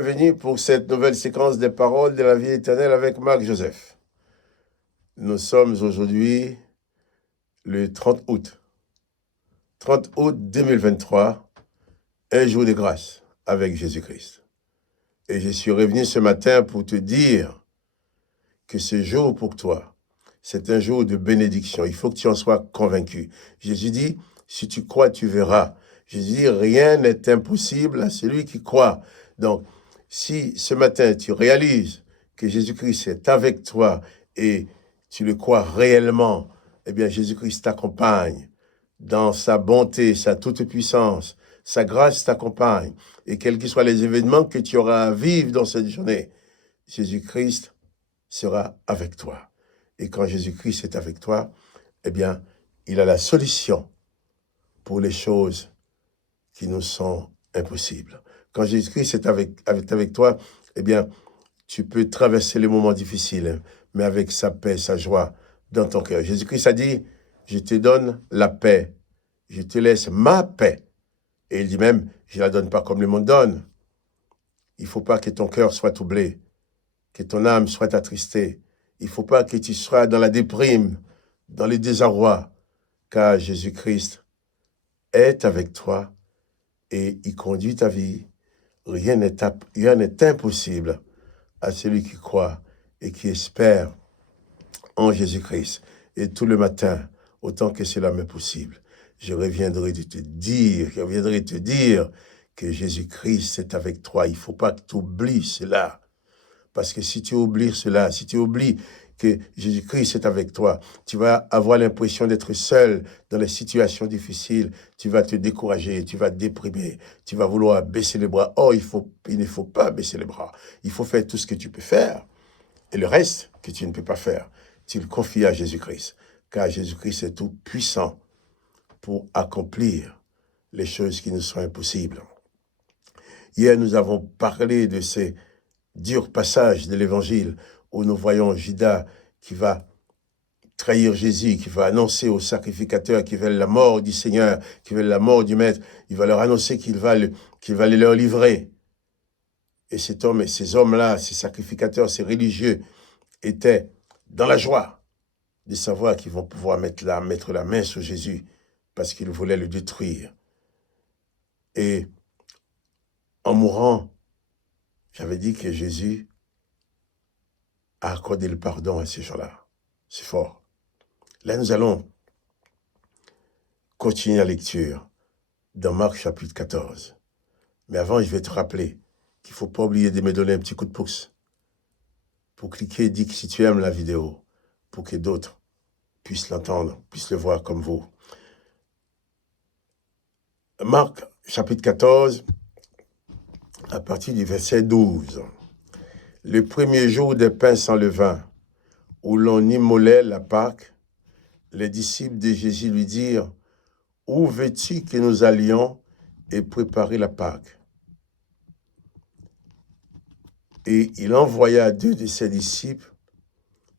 Bienvenue pour cette nouvelle séquence des paroles de la vie éternelle avec Marc Joseph. Nous sommes aujourd'hui le 30 août. 30 août 2023, un jour de grâce avec Jésus-Christ. Et je suis revenu ce matin pour te dire que ce jour pour toi, c'est un jour de bénédiction. Il faut que tu en sois convaincu. Jésus dit, si tu crois, tu verras. Jésus dit, rien n'est impossible à celui qui croit. Donc, si ce matin tu réalises que Jésus-Christ est avec toi et tu le crois réellement, eh bien Jésus-Christ t'accompagne dans sa bonté, sa toute-puissance, sa grâce t'accompagne. Et quels que soient les événements que tu auras à vivre dans cette journée, Jésus-Christ sera avec toi. Et quand Jésus-Christ est avec toi, eh bien, il a la solution pour les choses qui nous sont impossibles. Quand Jésus-Christ est avec toi, eh bien, tu peux traverser les moments difficiles, mais avec sa paix, sa joie dans ton cœur. Jésus-Christ a dit, je te donne la paix, je te laisse ma paix. Et il dit même, je ne la donne pas comme le monde donne. Il ne faut pas que ton cœur soit troublé, que ton âme soit attristée. Il ne faut pas que tu sois dans la déprime, dans le désarroi, car Jésus-Christ est avec toi et il conduit ta vie. Rien n'est impossible à celui qui croit et qui espère en Jésus-Christ. Et tout le matin, autant que cela m'est possible, je reviendrai te dire que Jésus-Christ est avec toi. Il ne faut pas que tu oublies cela. Parce que si tu oublies cela, si tu oublies que Jésus-Christ est avec toi, tu vas avoir l'impression d'être seul dans les situations difficiles. Tu vas te décourager, tu vas te déprimer, tu vas vouloir baisser les bras. Oh, il ne faut pas baisser les bras. Il faut faire tout ce que tu peux faire. Et le reste que tu ne peux pas faire, tu le confies à Jésus-Christ. Car Jésus-Christ est tout puissant pour accomplir les choses qui nous sont impossibles. Hier, nous avons parlé de ces dur passage de l'évangile où nous voyons Judas qui va trahir Jésus, qui va annoncer aux sacrificateurs qui veulent la mort du Seigneur, qui veulent la mort du Maître, il va leur annoncer qu'il va les leur livrer. Et cet homme et ces hommes-là, ces sacrificateurs, ces religieux, étaient dans la joie de savoir qu'ils vont pouvoir mettre la main sur Jésus parce qu'ils voulaient le détruire. Et en mourant, j'avais dit que Jésus a accordé le pardon à ces gens-là. C'est fort. Là, nous allons continuer la lecture dans Marc chapitre 14. Mais avant, je vais te rappeler qu'il ne faut pas oublier de me donner un petit coup de pouce pour cliquer et dire que si tu aimes la vidéo, pour que d'autres puissent l'entendre, puissent le voir comme vous. Marc chapitre 14, à partir du verset 12. Le premier jour des pains sans levain, où l'on immolait la Pâque, les disciples de Jésus lui dirent, « Où veux-tu que nous allions et préparer la Pâque ?» Et il envoya 2 de ses disciples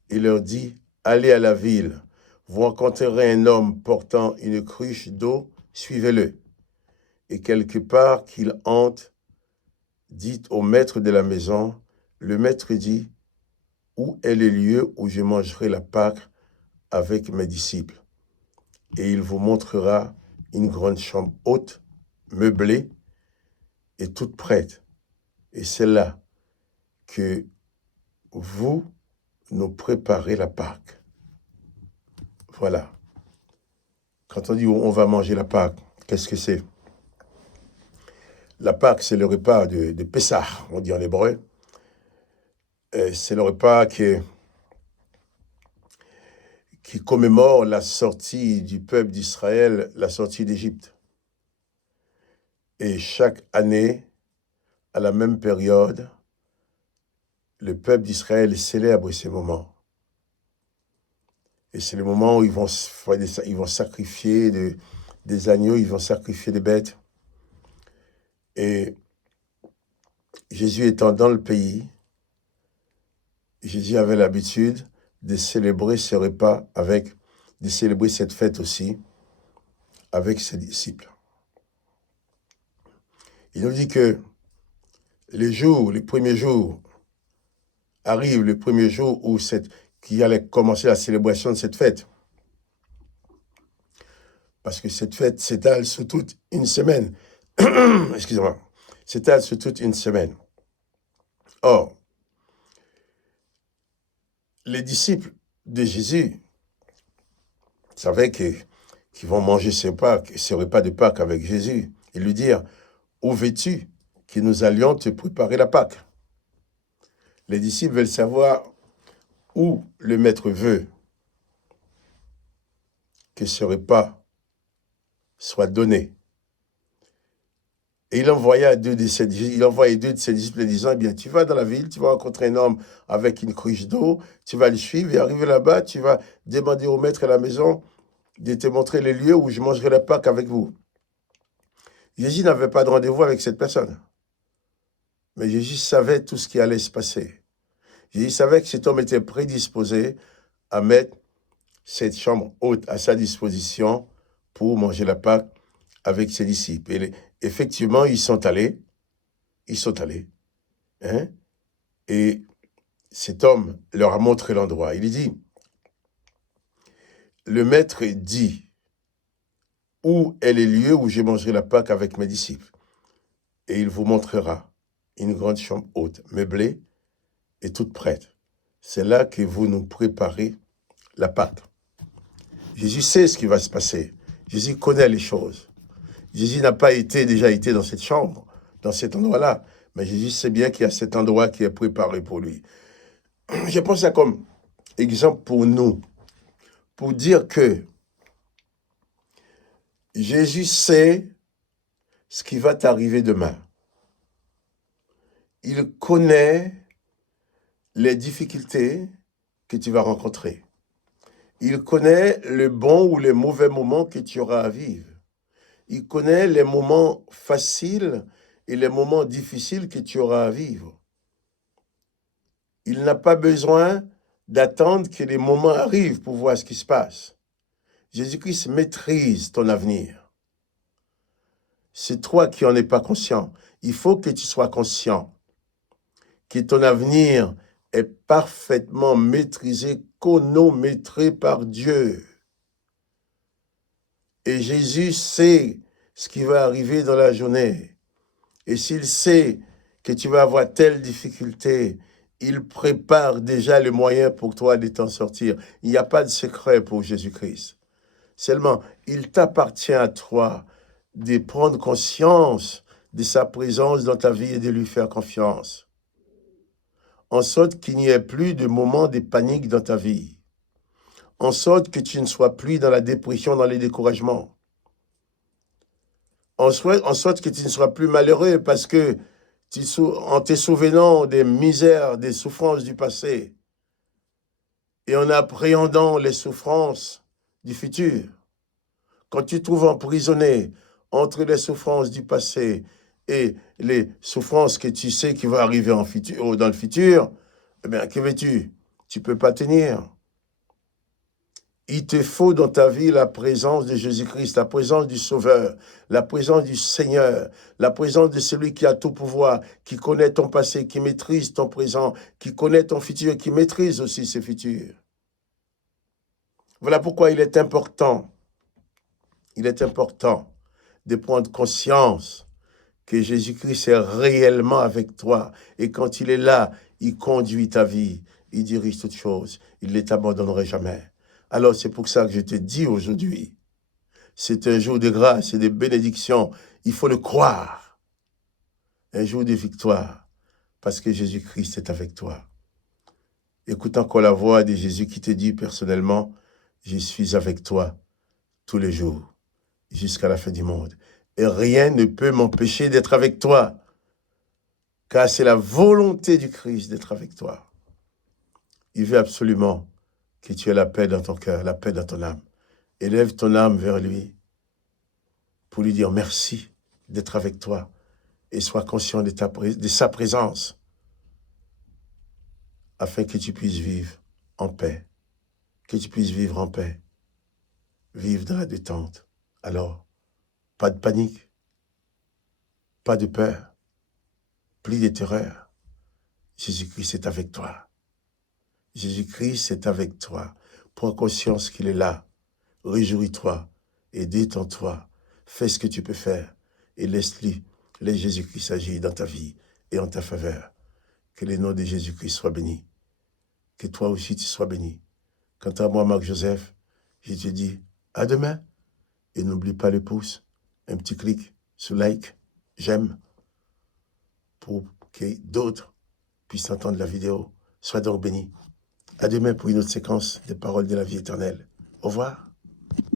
et leur dit, « Allez à la ville, vous rencontrerez un homme portant une cruche d'eau, suivez-le. Et quelque part qu'il hante, dites au maître de la maison, le maître dit, où est le lieu où je mangerai la Pâque avec mes disciples? Et il vous montrera une grande chambre haute, meublée et toute prête. Et c'est là que vous nous préparez la Pâque. » Voilà. Quand on dit on va manger la Pâque, qu'est-ce que c'est? La Pâque, c'est le repas de Pessah, on dit en hébreu. C'est le repas qui commémore la sortie du peuple d'Israël, la sortie d'Égypte. Et chaque année, à la même période, le peuple d'Israël célèbre ces moments. Et c'est le moment où ils vont sacrifier des agneaux, ils vont sacrifier des bêtes. Et Jésus étant dans le pays, Jésus avait l'habitude de célébrer ce repas de célébrer cette fête aussi avec ses disciples. Il nous dit que les premiers jours, arrive le premier jour où qui allait commencer la célébration de cette fête. Parce que cette fête s'étale sur toute une semaine. Excusez-moi. S'étale sur toute une semaine. Or, les disciples de Jésus savaient qu'ils vont manger ces repas de Pâques avec Jésus et lui dire, où veux-tu que nous allions te préparer la Pâque? Les disciples veulent savoir où le maître veut que ce repas soit donné. Et il envoya deux de ses disciples disant, eh bien, tu vas dans la ville, tu vas rencontrer un homme avec une cruche d'eau, tu vas le suivre et arriver là-bas, tu vas demander au maître à la maison de te montrer les lieux où je mangerai la Pâque avec vous. Jésus n'avait pas de rendez-vous avec cette personne. Mais Jésus savait tout ce qui allait se passer. Jésus savait que cet homme était prédisposé à mettre cette chambre haute à sa disposition pour manger la Pâque avec ses disciples. Et effectivement, ils sont allés. Hein? Et cet homme leur a montré l'endroit. Il dit, le maître dit, où est le lieu où je mangerai la Pâque avec mes disciples? Et il vous montrera une grande chambre haute, meublée et toute prête. C'est là que vous nous préparez la Pâque. Jésus sait ce qui va se passer. Jésus connaît les choses. Jésus n'a pas déjà été dans cette chambre, dans cet endroit-là. Mais Jésus sait bien qu'il y a cet endroit qui est préparé pour lui. Je pense ça comme exemple pour nous, pour dire que Jésus sait ce qui va t'arriver demain. Il connaît les difficultés que tu vas rencontrer. Il connaît le bon ou les mauvais moments que tu auras à vivre. Il connaît les moments faciles et les moments difficiles que tu auras à vivre. Il n'a pas besoin d'attendre que les moments arrivent pour voir ce qui se passe. Jésus-Christ maîtrise ton avenir. C'est toi qui n'en es pas conscient. Il faut que tu sois conscient que ton avenir est parfaitement maîtrisé, chronométré par Dieu. Et Jésus sait ce qui va arriver dans la journée. Et s'il sait que tu vas avoir telle difficulté, il prépare déjà le moyen pour toi de t'en sortir. Il n'y a pas de secret pour Jésus-Christ. Seulement, il t'appartient à toi de prendre conscience de sa présence dans ta vie et de lui faire confiance. En sorte qu'il n'y ait plus de moments de panique dans ta vie. En sorte que tu ne sois plus dans la dépression, dans les découragements. En sorte que tu ne sois plus malheureux parce que en te souvenant des misères, des souffrances du passé et en appréhendant les souffrances du futur. Quand tu te trouves emprisonné entre les souffrances du passé et les souffrances que tu sais qui vont arriver dans le futur, eh bien, que veux-tu? Tu ne peux pas tenir. Il te faut dans ta vie la présence de Jésus-Christ, la présence du Sauveur, la présence du Seigneur, la présence de celui qui a tout pouvoir, qui connaît ton passé, qui maîtrise ton présent, qui connaît ton futur, qui maîtrise aussi ce futur. Voilà pourquoi il est important de prendre conscience que Jésus-Christ est réellement avec toi. Et quand il est là, il conduit ta vie, il dirige toutes choses, il ne t'abandonnerait jamais. Alors c'est pour ça que je te dis aujourd'hui, c'est un jour de grâce et de bénédiction, il faut le croire. Un jour de victoire, parce que Jésus-Christ est avec toi. Écoute encore la voix de Jésus qui te dit personnellement, je suis avec toi tous les jours, jusqu'à la fin du monde. Et rien ne peut m'empêcher d'être avec toi, car c'est la volonté du Christ d'être avec toi. Il veut absolument que tu aies la paix dans ton cœur, la paix dans ton âme. Élève ton âme vers lui pour lui dire merci d'être avec toi et sois conscient de sa présence afin que tu puisses vivre en paix, vivre dans la détente. Alors, pas de panique, pas de peur, Rempli de terreur. Jésus-Christ est avec toi. Jésus-Christ est avec toi. Prends conscience qu'il est là. Réjouis-toi et détends-toi. Fais ce que tu peux faire et laisse-lui, laisse Jésus-Christ agir dans ta vie et en ta faveur. Que le nom de Jésus-Christ soit béni. Que toi aussi tu sois béni. Quant à moi, Marc Joseph, je te dis à demain. Et n'oublie pas le pouce, un petit clic sur like, j'aime, pour que d'autres puissent entendre la vidéo. Sois donc béni. À demain pour une autre séquence des paroles de la vie éternelle. Au revoir.